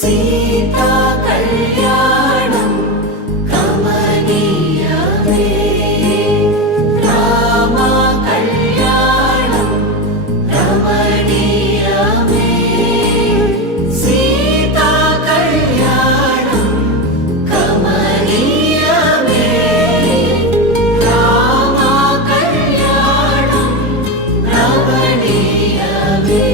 సీతా కళ్యాణం కమనీయమే రామ కళ్యాణం రమణీయమే సీతా కళ్యాణం కమనీయమే రామ కళ్యాణం రమణీయమే.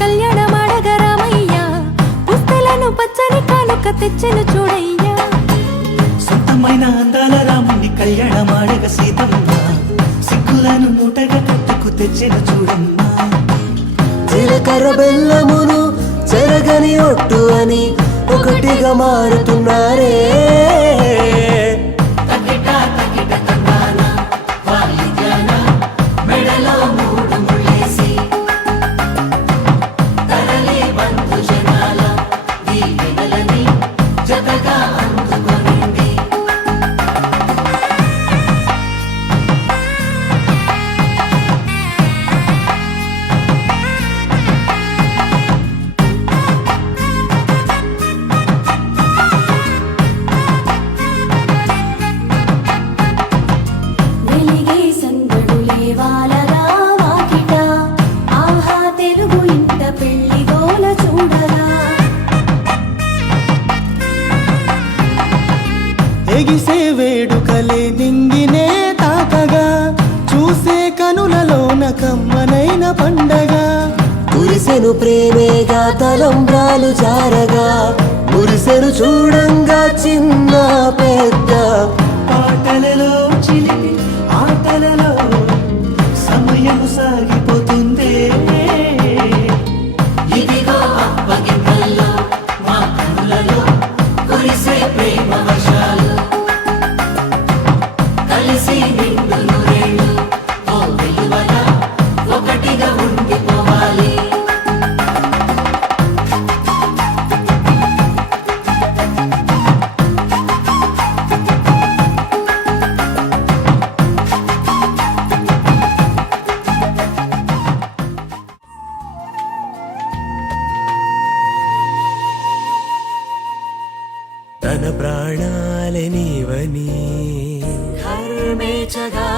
కళ్యాణమాడగ రామయ్య పుస్తలను పచ్చని కానుక తెచ్చెను చూడయ్యా. సొంతమైన అందాల రాముని కళ్యాణమాడగ సీతమ్మ సిగ్గులను మూటగా కట్టుకు తెచ్చెను చూడమ్మా. జీలకర్ర బెల్లమును చెరగని ఒట్టు అని ఒకటిగా మారుతున్నారే. ఎగిసే వేడుకలే నింగినే తాకగా చూసే కనులలోన కమ్మనైన పండగ. కురిసెను ప్రేమేగా తలంబ్రాలు జారగా మురిసెను చూడంగా చిన్న పెద్ద. పాటలలో చిలిపి ఆటలలో సమయం సాగిపోతుందే. ఇదిగో అప్పగింతల్లో మా కనులలో కురిసే ప్రేమ వర్షాలు కలిసి నిండు నూరేళ్ళు ఓ వెలువల ఒకటిగా ఉండిపోవాలి. తన ప్రాణాలే నీవని ధర్మేచగా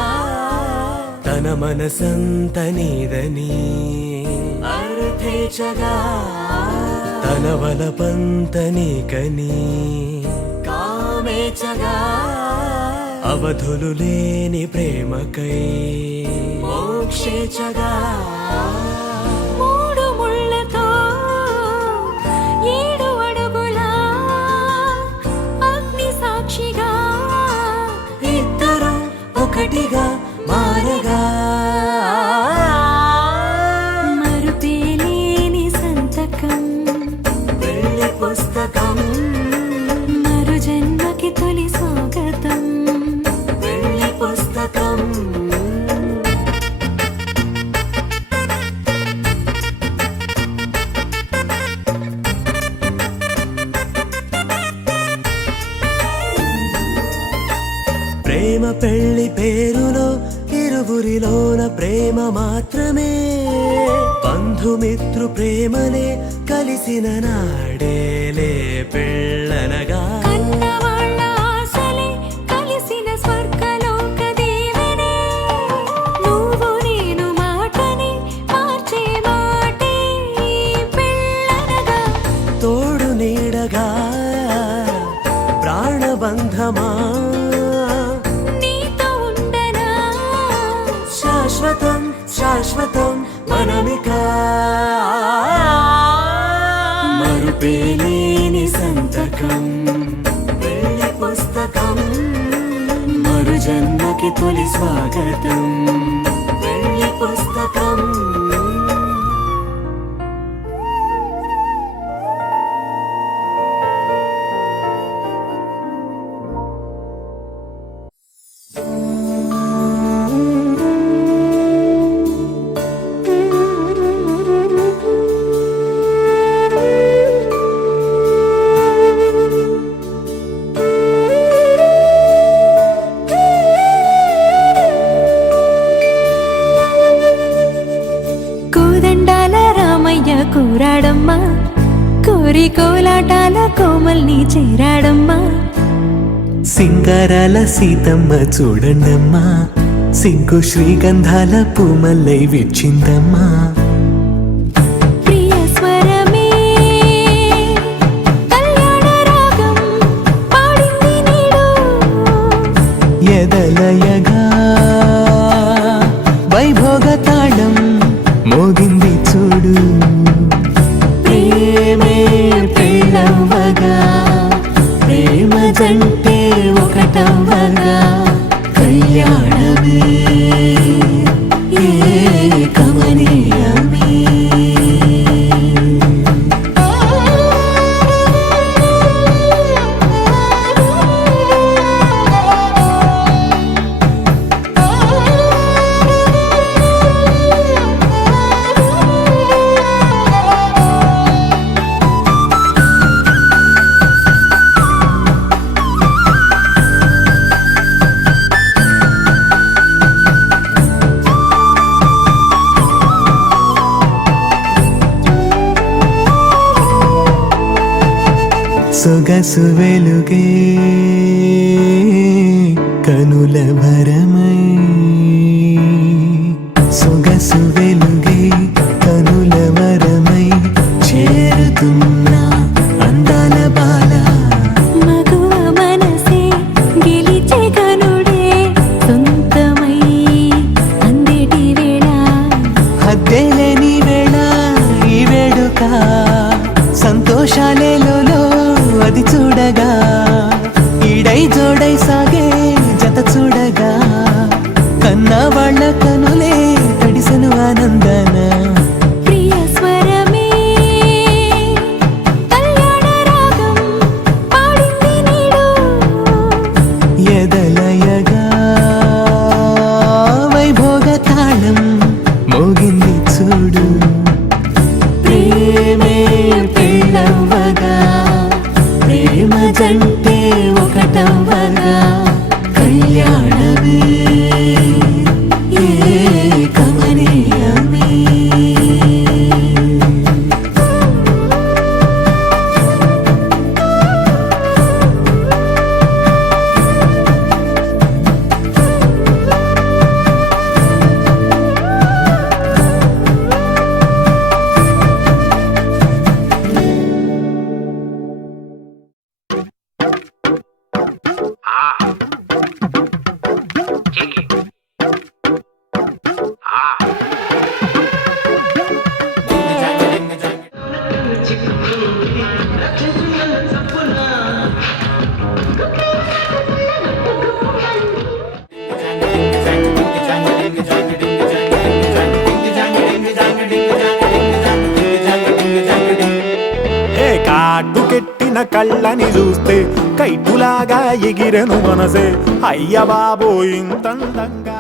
తన మనసంత నీదని అర్థేచగా తన వలపంత నీకని కామేచగా అవధులు లేని ప్రేమకై మోక్షేచగా మూడు ముళ్ళతో 7 అడుగుల అగ్ని సాక్షిగా ఇద్దరు ఒకటిగా మారగా మరుపేలేని సంతకం పెళ్లి పుస్తకం మరు జన్మకి తొలి స్వాగతం. పెళ్లి పుస్తకం ప్రేమ పెళ్లి పేరులో ఇరువురిలోన ప్రేమ మాత్రమే. బంధుమిత్రు ప్రేమనే కలిసిన నాడేలే పెళ్ళనగా. కన్నవాళ్ళ ఆశలే కలిసిన స్వర్గలోక దీవెనే. నువ్వు నేను మాటని మార్చే మాటే పెళ్ళనగా. తోడు నీడగా ప్రాణబంధమా నీతో ఉండనా శాశ్వతం శాశ్వతం మనమిక. మరుపేలేని సంతకం పెళ్లి పుస్తకం మరు జన్మకి తొలి స్వాగతం. పెళ్లి పుస్తకం కోరి కోలాటాల కోమల్ని చేరాడమ్మా సింగారాల సీతమ్మ చూడండమ్మా సింకు శ్రీగంధాల పూమల్లై విచ్చిందమ్మా ప్రియ స్వరమే కళ్యాణ రాగం పాడింది నీడు ఎదలయగా వైభోగ తాళం మోగింది చూడు ప్రేమే పెళ్ళవ్వగా ప్రేమ జంటే ఒకటవ్వగా కళ్యాణమే కమనీయమే సొగసు వెలుగే కనుల భరమై సొగసు వెలుగే కనుల వరమై చేరుతున్న అందాల బాల మగువ మనసే గెలిచే కనుడే సొంతమై అందేటి వేళ హద్దేలేని వేళ ఈ వేడుక సంతోషాలేలో అది చూడగా ఈడై జోడై సాగే జత చూడగా కన్నా వాళ్ళ కనులే తడిసెను ఆనందన ప్రియ స్వరమే కళ్యాణ రాగం పాడింది నీడు ఎదలయగా వైభోగ తాళం మోగింది చూడు ప్రేమే పెళ్ళవ్వగా ప్రేమ జంటే ఒకటవ్వగా కళ్యాణమే కమనీయమే కాటుకెట్టిన కళ్ళని చూస్తే కైటులాగా ఎగిరెను మనసే అయ్య బాబో ఇంతందంగా